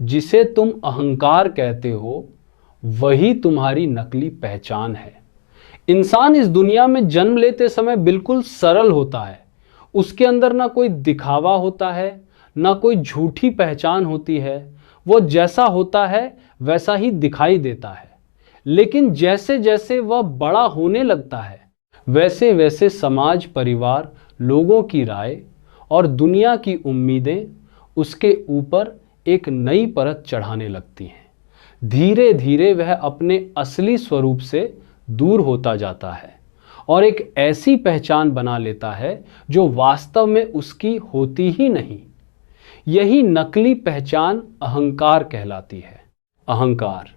जिसे तुम अहंकार कहते हो वही तुम्हारी नकली पहचान है। इंसान इस दुनिया में जन्म लेते समय बिल्कुल सरल होता है। उसके अंदर ना कोई दिखावा होता है, ना कोई झूठी पहचान होती है। वो जैसा होता है वैसा ही दिखाई देता है। लेकिन जैसे जैसे वह बड़ा होने लगता है, वैसे वैसे समाज, परिवार, लोगों की राय और दुनिया की उम्मीदें उसके ऊपर एक नई परत चढ़ाने लगती हैं। धीरे धीरे वह अपने असली स्वरूप से दूर होता जाता है और एक ऐसी पहचान बना लेता है जो वास्तव में उसकी होती ही नहीं। यही नकली पहचान अहंकार कहलाती है। अहंकार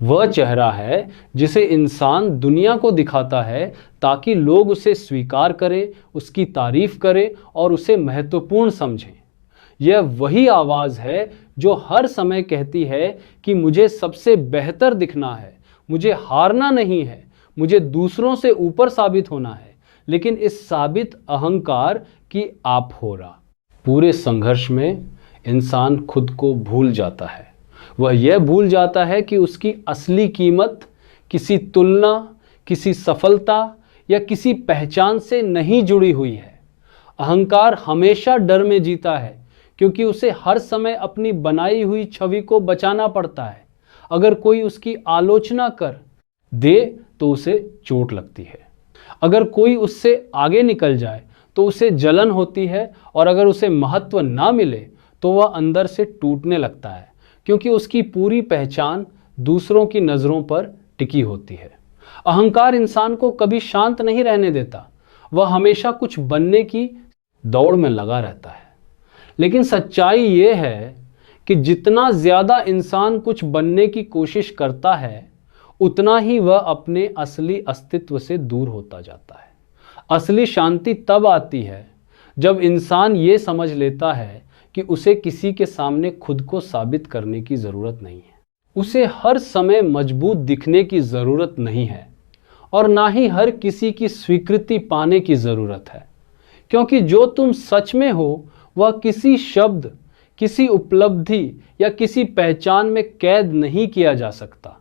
वह चेहरा है जिसे इंसान दुनिया को दिखाता है ताकि लोग उसे स्वीकार करें, उसकी तारीफ करें और उसे महत्वपूर्ण समझें। यह वही आवाज है जो हर समय कहती है कि मुझे सबसे बेहतर दिखना है, मुझे हारना नहीं है, मुझे दूसरों से ऊपर साबित होना है। लेकिन इस साबित अहंकार की आप हो रहा पूरे संघर्ष में इंसान खुद को भूल जाता है। वह यह भूल जाता है कि उसकी असली कीमत किसी तुलना, किसी सफलता या किसी पहचान से नहीं जुड़ी हुई है। अहंकार हमेशा डर में जीता है क्योंकि उसे हर समय अपनी बनाई हुई छवि को बचाना पड़ता है। अगर कोई उसकी आलोचना कर दे तो उसे चोट लगती है। अगर कोई उससे आगे निकल जाए तो उसे जलन होती है और अगर उसे महत्व ना मिले तो वह अंदर से टूटने लगता है, क्योंकि उसकी पूरी पहचान दूसरों की नज़रों पर टिकी होती है। अहंकार इंसान को कभी शांत नहीं रहने देता। वह हमेशा कुछ बनने की दौड़ में लगा रहता है। लेकिन सच्चाई यह है कि जितना ज़्यादा इंसान कुछ बनने की कोशिश करता है, उतना ही वह अपने असली अस्तित्व से दूर होता जाता है। असली शांति तब आती है जब इंसान ये समझ लेता है कि उसे किसी के सामने खुद को साबित करने की ज़रूरत नहीं है। उसे हर समय मजबूत दिखने की ज़रूरत नहीं है और ना ही हर किसी की स्वीकृति पाने की ज़रूरत है, क्योंकि जो तुम सच में हो वह किसी शब्द, किसी उपलब्धि या किसी पहचान में कैद नहीं किया जा सकता।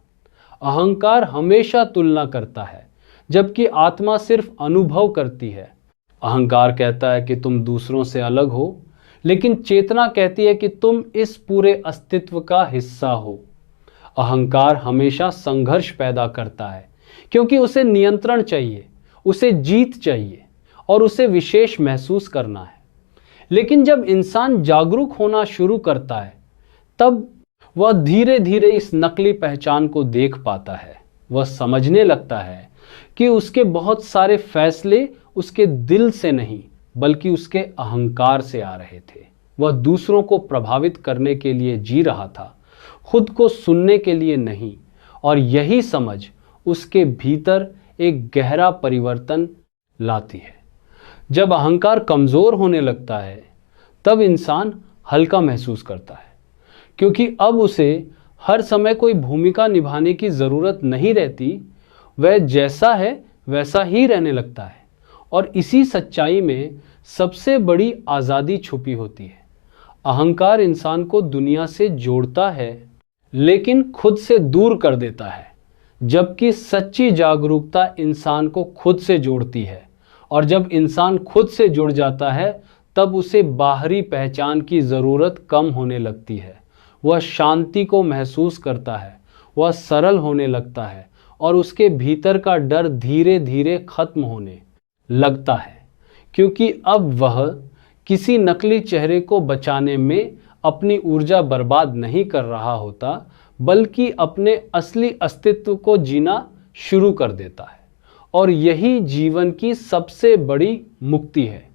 अहंकार हमेशा तुलना करता है, जबकि आत्मा सिर्फ अनुभव करती है। अहंकार कहता है कि तुम दूसरों से अलग हो, लेकिन चेतना कहती है कि तुम इस पूरे अस्तित्व का हिस्सा हो। अहंकार हमेशा संघर्ष पैदा करता है क्योंकि उसे नियंत्रण चाहिए, उसे जीत चाहिए और उसे विशेष महसूस करना है। लेकिन जब इंसान जागरूक होना शुरू करता है, तब वह धीरे धीरे इस नकली पहचान को देख पाता है। वह समझने लगता है कि उसके बहुत सारे फैसले उसके दिल से नहीं बल्कि उसके अहंकार से आ रहे थे। वह दूसरों को प्रभावित करने के लिए जी रहा था, खुद को सुनने के लिए नहीं। और यही समझ उसके भीतर एक गहरा परिवर्तन लाती है। जब अहंकार कमजोर होने लगता है, तब इंसान हल्का महसूस करता है, क्योंकि अब उसे हर समय कोई भूमिका निभाने की जरूरत नहीं रहती। वह जैसा है वैसा ही रहने लगता है। और इसी सच्चाई में सबसे बड़ी आज़ादी छुपी होती है। अहंकार इंसान को दुनिया से जोड़ता है, लेकिन खुद से दूर कर देता है, जबकि सच्ची जागरूकता इंसान को खुद से जोड़ती है। और जब इंसान खुद से जुड़ जाता है, तब उसे बाहरी पहचान की ज़रूरत कम होने लगती है। वह शांति को महसूस करता है, वह सरल होने लगता है और उसके भीतर का डर धीरे धीरे खत्म होने लगता है, क्योंकि अब वह किसी नकली चेहरे को बचाने में अपनी ऊर्जा बर्बाद नहीं कर रहा होता, बल्कि अपने असली अस्तित्व को जीना शुरू कर देता है। और यही जीवन की सबसे बड़ी मुक्ति है।